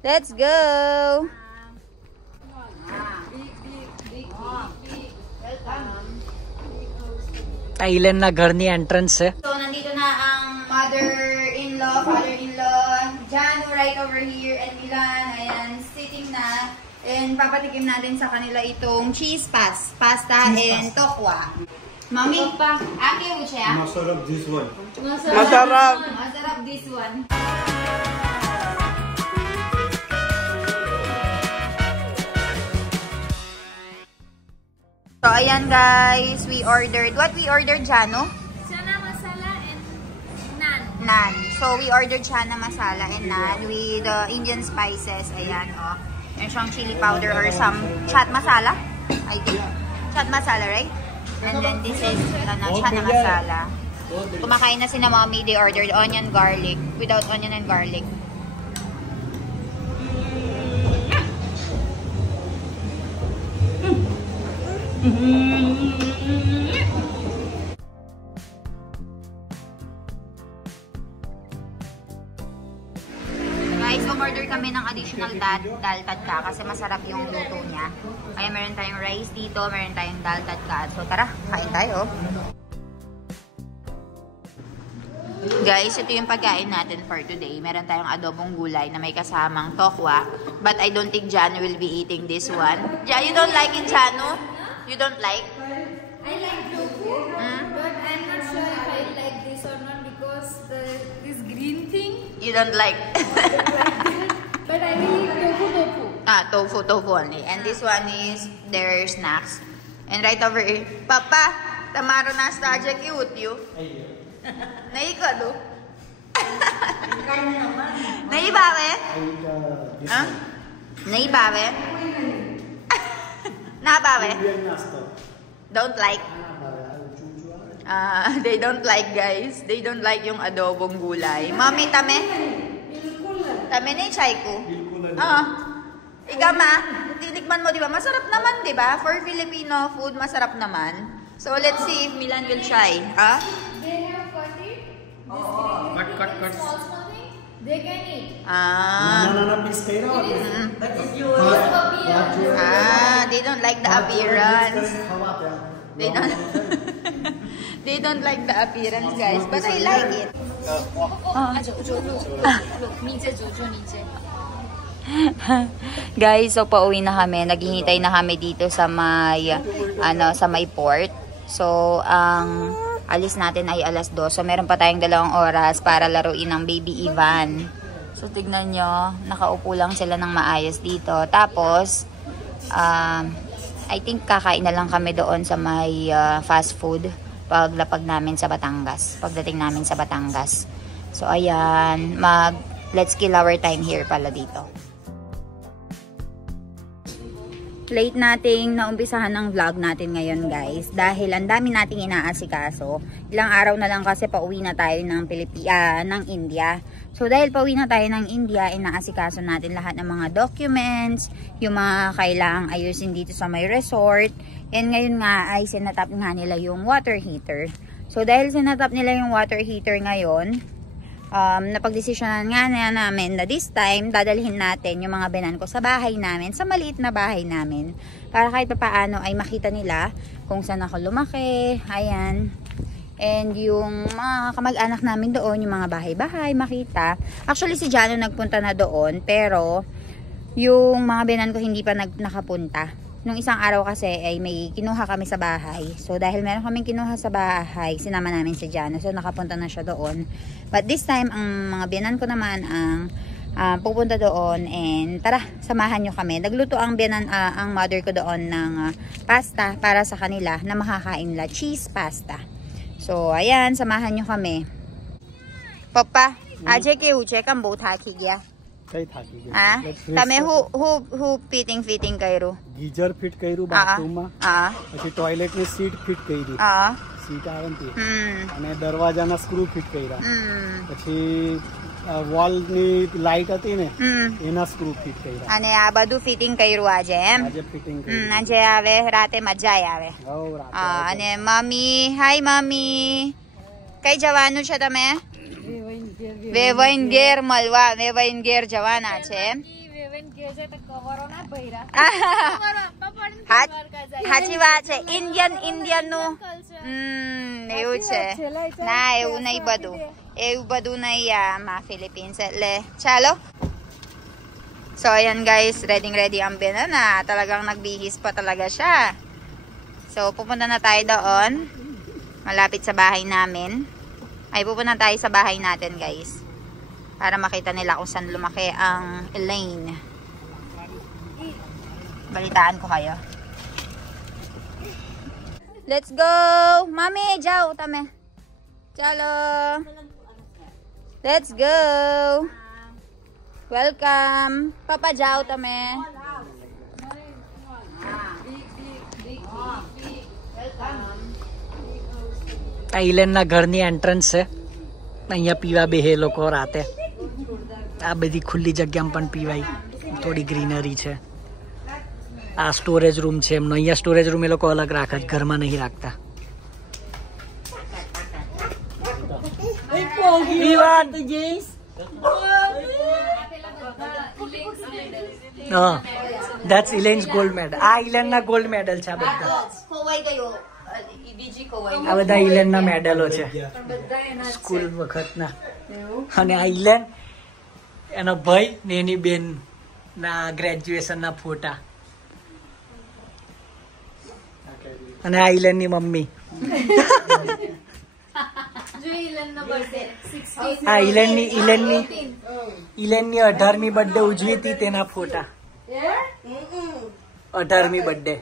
Let's go! Thailand na garni entrance eh. So, nandito na ang mother-in-law, father-in-law, Janu right over here, and Milan, ayan, sitting na. And papatikim natin sa kanila itong cheese pasta and tokwa. Mami, ake mo siya? Masarap this one. Masarap this one. So, ayan guys, we ordered, what we ordered, Jano? Chana masala and naan. Naan. So, we ordered chana masala and naan with Indian spices. Ayan, oh. Meron siyang chili powder or some chat masala. I think. Chat masala, right? And then this is chana masala. Kumakain na si na mommy. They ordered onion garlic. Without onion and garlic. Guys, umorder kami ng additional dal tadka kasi masarap yung luto niya. Kaya meron tayong rice dito, meron tayong dal tadka. So tara, kain tayo. Guys, ito yung pagkain natin for today. Meron tayong adobong gulay na may kasamang tokwa. But I don't think Janu will be eating this one. You don't like it, Janu? You don't like? I like tofu, but I'm not sure if I like this or not because this green thing. You don't like? But I will eat tofu. Tofu only. And this one is their snacks. And right over here, Papa, tamaro na nostalgia cute you. Naikado. Naibawe? Naibawe? Nabawe? Don't like? They don't like, guys. They don't like yung adobong gulay. Mami, tame? Tame na yung chai ko. Ikaw ma, tinikman mo, di ba? Masarap naman, di ba? For Filipino food, masarap naman. So, let's see if Milan will try. They have cut it. Cut. Small thing. They can eat. Banana piece kayo na. They don't like the appearance. They don't like the appearance, guys. But I like it. Guys, so pauwi na kami. Naghihintay na kami dito sa may port. So, ang alis natin ay alas 2. So, meron pa tayong 2 oras para laruin ng baby Ivan. So, tignan nyo. Nakaupo lang sila ng maayos dito. Tapos, I think kakain na lang kami doon sa may fast food paglapag namin sa Batangas. Pagdating namin sa Batangas. So, ayan. Let's kill our time here pala dito. Late nating naumpisahan ng vlog natin ngayon, guys. Dahil ang dami nating inaasikaso. Ilang araw na lang kasi pauwi na tayo ng India. So, dahil pauwi na tayo ng India, inaasikaso natin lahat ng mga documents, yung mga kailangang ayusin dito sa may resort. And ngayon nga ay sinatap nga nila yung water heater. So, dahil sinatap nila yung water heater ngayon, napagdesisyonan nga na namin na this time, dadalhin natin yung mga binan ko sa bahay namin, sa maliit na bahay namin. Para kahit paano ay makita nila kung saan ako lumaki, ayan. And yung mga kamag-anak namin doon, yung mga bahay-bahay, makita. Actually, si Jano nagpunta na doon, pero yung mga binan ko hindi pa nakapunta. Nung isang araw kasi ay may kinuha kami sa bahay. So dahil meron kaming kinuha sa bahay, sinama namin si Jano. So nakapunta na siya doon. But this time, ang mga biyanan ko naman ang pupunta doon. And tara, samahan nyo kami. Nagluto ang mother ko doon ng pasta para sa kanila na makakain nila. Cheese pasta. So ayan, samahan nyo kami. Papa, aje ke uche kang bota kigya. તમે હું ફિટિંગ કર્યું geyser fit કર્યું બાથરૂમમાં પછી ટોયલેટ ની seat fit કરી સીટ આવે ને અને દરવાજાના સ્ક્રૂ ફિટ કર્યા પછી વોલ ની લાઈટ હતી ને એના સ્ક્રૂ ફિટ કર્યા અને આ બધું ફિટિંગ કર્યું આજે એમ આજે ફિટિંગ કર્યું આજે આવે રાતે મજા આવે અને મમ્મી હાય મમ્મી કઈ જવાનું છે તમે વેવઈન ઘેર મળવા વેવઈન ઘેર જવાના છે સાચી વાત છે. ઇન્ડિયન નું એવું છે ના, એવું નહીં બધું, એવું બધું નહીં આમાં Philippines. એટલે chalo. So ayan guys, ready ang banana. Talagang nagbihis pa talaga siya. So pupunta na tayo doon, malapit sa bahay namin. Ay, pupunta tayo sa bahay natin guys, para makita nila kung saan lumaki ang Elaine. Balitaan ko kayo. Let's go! Mami, jao, tame. Chalo! Let's go! Welcome! Papa, jao, tame. થાઈલેન્ડના ઘરની એન્ટ્રન્સ છે. અહીંયા પીવા બેહે લોકો રાતે. આ બધી ખુલ્લી જગ્યામાં પણ પીવાય, થોડી ગ્રીનરી છે. આ સ્ટોરેજ રૂમ છે એમનો. અહીંયા સ્ટોરેજ રૂમ એ લોકો અલગ રાખે છે, ઘરમાં નહીં રાખતા. હા, ધેટ્સ ઇલેન્સ ગોલ્ડ મેડલ. આ ઇલેનના ગોલ્ડ મેડલ છે આ બધા. આ બધા ઇલેનના મેડલો છે સ્કૂલ વખતના. અને આ ઇલેન, એનો ભાઈ ને એની બેન ના ગ્રેજ્યુએશન ના ફોટા. અને આ ઇલેનની મમ્મી. હા, ઇલેનની 18મી બર્થડે ઉજવી હતી તેના ફોટા. 18મી બર્થડે.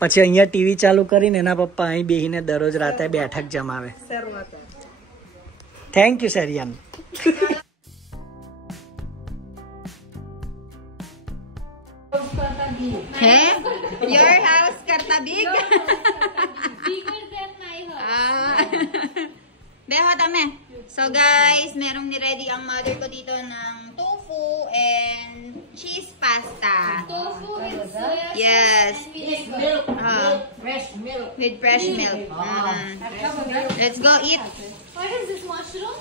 પછી અહીંયા ટીવી ચાલુ કરીને એના પપ્પા અહીં બેહીને દરરોજ રાતે બેઠક જમાવે. થેન્ક યુ સરિયાન. Hey, your house karta big? Bigger than my house. Beho tame. So guys, merong ni-ready ang mother ko dito ng tofu and cheese pasta. Tofu with soya sauce Yes. and vinegar. Fresh milk. With fresh milk. Let's go eat. What is this, mushroom?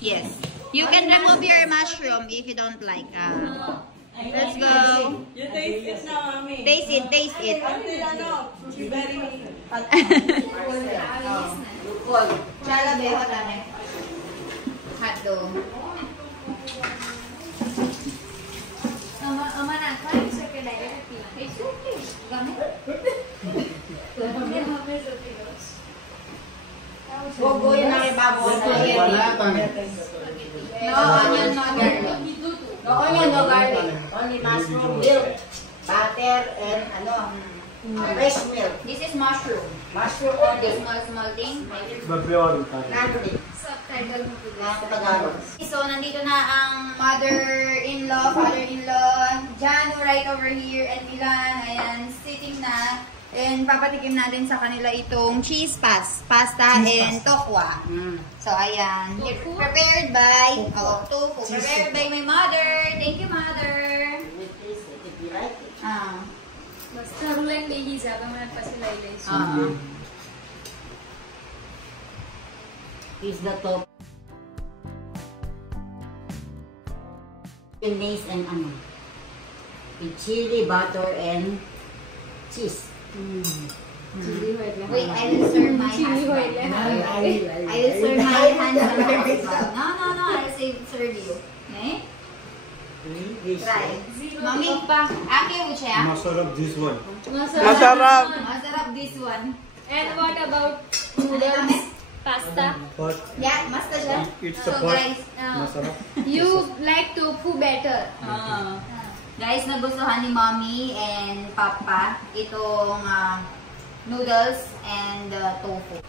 Yes. You can remove your mushroom if you don't like. Let's go. You taste it now, Mami. Taste it, taste it. Chala beho tame. Hotdog. Ama nakha is okay direct pila. It's okay. Gamit. Go yun na ibabaw na No onion, no garlic. No onion, no garlic. Only mushroom, milk, butter, and fresh milk. This is mushroom. Mushroom or This small thing. nandun Subtitle mo to na Tagalog. So, nandito na ang mother-in-law, father-in-law, Jano right over here, and Milan, ayan, sitting na. And papatikim natin sa kanila itong cheese pasta and tokwa. So, ayan, prepared by, tofu, prepared by my mother. Thank you, mother. If you like it. Basta rulang lagi sa kamay pa sila ilay. Is the top. Mayonnaise and with chili, butter, and cheese. Wait, I will serve my husband. I will serve my husband as well. No, I'll serve you. Okay? Try. Mommy, ake uche ah? Masarap this one. Masarap this one. And what about noodles? Pasta? But Yeah, masta siya. it's So the first guys, masarap. You like tofu better. guys, nagustuhan ni Mommy and Papa itong noodles and tofu.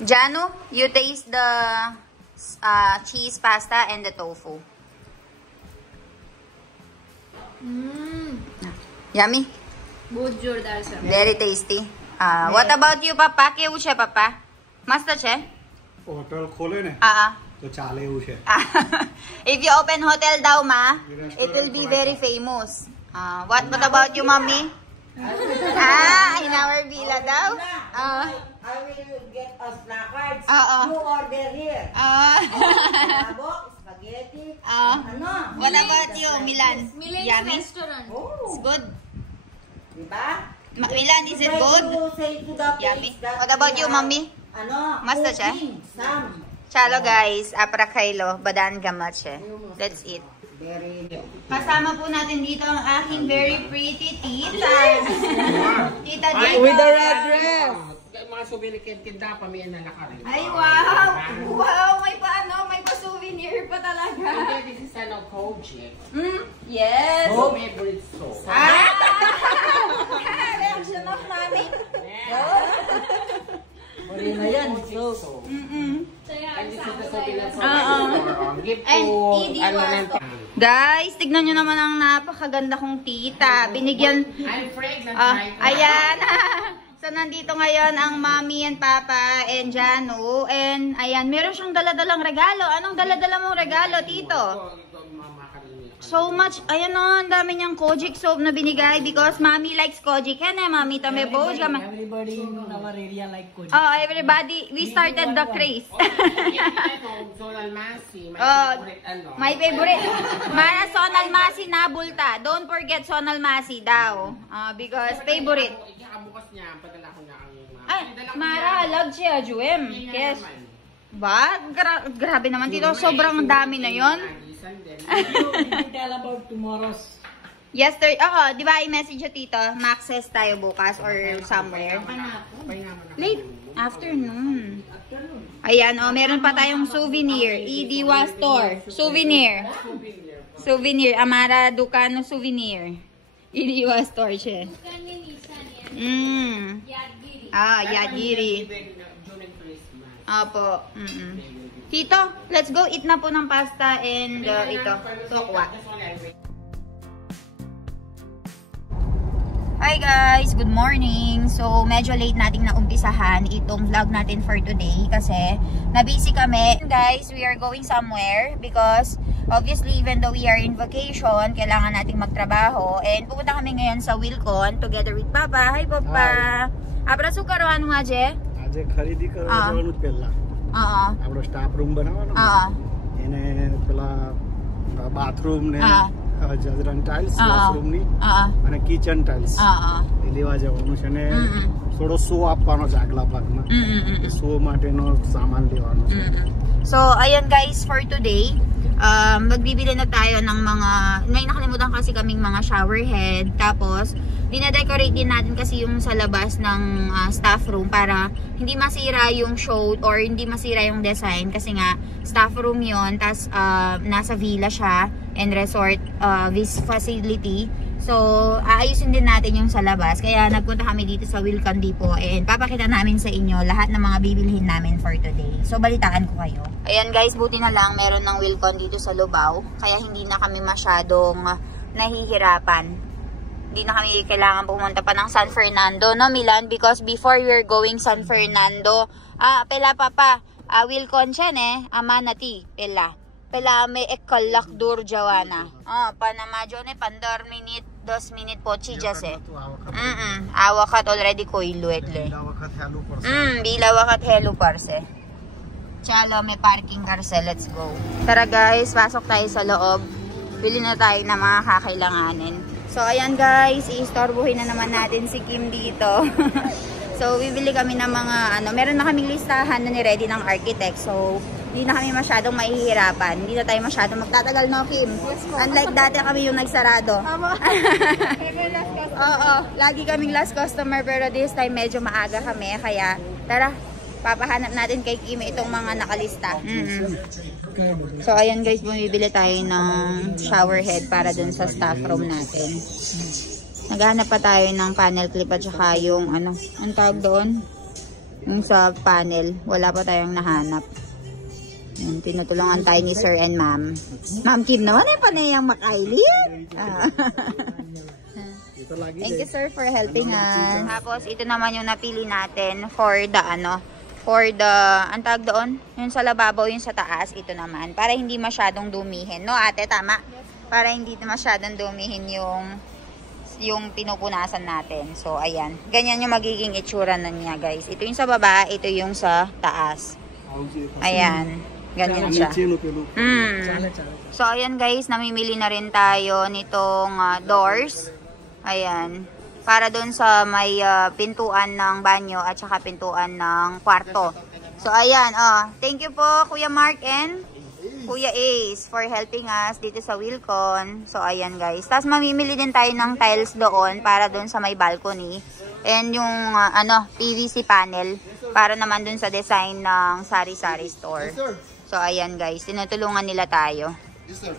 Janu, you taste the cheese pasta and the tofu. Yummy? बहुत जोरदार सा. Very tasty. What about you, Papa? કેવું છે, Papa? મસ્ત છે? હોટલ ખોલે ને તો ચાલે એવું છે. If you open hotel daw, ma, it will be very famous. What about you, Mommy? In our villa daw? I will get us placards. Oo. You order here. Ah. Palabok, like it. What about you, Milan? Milan's Yummy? restaurant. It's good. Diba? Milan, is it good? You say to the Yummy. place that What about you, mommy? Masta siya? Some. Chalo guys, apra kailo, badan gamat siya. Let's eat. Very Kasama po natin dito ang aking very pretty tita. Tita Dito. With the red dress. Mga souvenir kinda pamiyan na nakarin. Ay, wow! Wow! May pa-souvenir pa talaga. This is an Kojic. Yes! My favorite soap. Reaction of mommy. Ori na yan. So, And this is the souvenir from my store. Give And to, ED ano was lang. Guys, tignan nyo naman ang napakaganda kong tita. Binigyan... I'm pregnant right now. Ayan. So, nandito ngayon ang mommy and papa and Janu. And, ayan, meron siyang daladalang regalo. Anong daladala mong regalo, tito? So much. Ayan o, ang dami niyang Kojic soap na binigay because mommy likes Kojic. Yan eh, mommy. Tame Boj. everybody in our area like Kojic. Oh, everybody. We started the craze. Sonal Masi. My favorite. Mara Sonal Masi na bulta. Don't forget Sonal Masi daw. Because favorite. Bukas niya, padala ko na ang... Ay, Mara, love siya, Juem. Yes. Ba? Grabe naman dito. Sobrang dami na yon. You tell about tomorrow's. Yesterday, di ba i-message siya tito, Maxes tayo bukas or somewhere. Late afternoon. Ayan, meron pa tayong souvenir. EDWA store. Souvenir. Amara Ducano souvenir. EDWA store siya. Yadgiri. Opo. Tito, let's go eat na po ng pasta and ito, tokwa. Hi guys, good morning. So, medyo late nating naumpisahan itong vlog natin for today kasi na-busy kami. Guys, we are going somewhere because obviously even though we are in vacation, kailangan nating magtrabaho and pupunta kami ngayon sa Wilcon together with Papa. Hi Papa. Apra શું કરવાનું આજે? આજે ખરીદી કરવા જવાનું પહેલા. આપણો staff room બનાવવાનો. એને પેલા બાથરૂમ ને જજરન ટાઇલ્સ બાથરૂમ ની અને કિચન ટાઇલ્સ એ લેવા જવાનું છે ને થોડો શો આપવાનો છે આગલા ભાગમાં. શો માટેનો સામાન લેવાનો છે. So, ayan guys, for today, magbibili na tayo ng mga, may nakalimutan kasi kaming mga shower head, tapos dinadecorate din natin kasi yung sa labas ng staff room para hindi masira yung show or hindi masira yung design kasi nga staff room yon, tas nasa villa siya and resort facility. So, aayusin din natin yung sa labas. Kaya nagpunta kami dito sa Wilcon Depot and papakita namin sa inyo lahat ng mga bibilhin namin for today. So, balitaan ko kayo. Ayan guys, buti na lang meron ng Wilcon dito sa Lubao. Kaya hindi na kami masyadong nahihirapan. Hindi na kami kailangan pumunta pa ng San Fernando, no Milan? Because before we were going San Fernando, pela papa, Wilcon siya ne, amanati, pela. Pela may ekalak dur jawana. Panama jone, 15 minute, 2 minute pochi jase. Awakat already koilu etle. Bila wakat helu parse. Chalo, may parking karse. Let's go. Tara guys, pasok tayo sa loob. Bili na tayo na mga kakailanganin. So, ayan guys, i-istorbuhin na naman natin si Kim dito. So, bibili kami ng mga, meron na kaming listahan na ni-ready ng architect. So, hindi na kami masyadong mahihirapan. Hindi na tayo masyadong magtatagal, no, Kim? Unlike dati kami yung nagsarado. Oo, lagi kaming last customer, pero this time medyo maaga kami. Kaya, tara, papahanap natin kay Kim itong mga nakalista. So, ayan guys, bumibili tayo ng shower head para dun sa staff room natin. Naghahanap pa tayo ng panel clip at saka yung, ang tawag doon? Yung sa panel. Wala pa tayong nahanap. Yan, tinutulungan tayo ni Sir and Ma'am. Ma'am Kim naman panayang makailin. Thank you sir for helping us. Tapos, ito naman yung napili natin for the, ang tawag doon, yung sa lababo, yung sa taas, ito naman. Para hindi masyadong dumihin. No, ate, tama? Para hindi masyadong dumihin yung pinupunasan natin. So, ayan. Ganyan yung magiging itsura na niya, guys. Ito yung sa baba, ito yung sa taas. Ayan. Ganyan siya. So, ayan guys, namimili na rin tayo nitong doors. Ayan. Para doon sa may pintuan ng banyo at saka pintuan ng kwarto. So, ayan. Thank you po, Kuya Mark and Kuya Ace for helping us dito sa Wilcon. So, ayan guys. Tapos, mamimili din tayo ng tiles doon para doon sa may balcony. And yung PVC panel para naman doon sa design ng sari-sari store. So, ayan guys. Tinutulungan nila tayo. Yes, sir.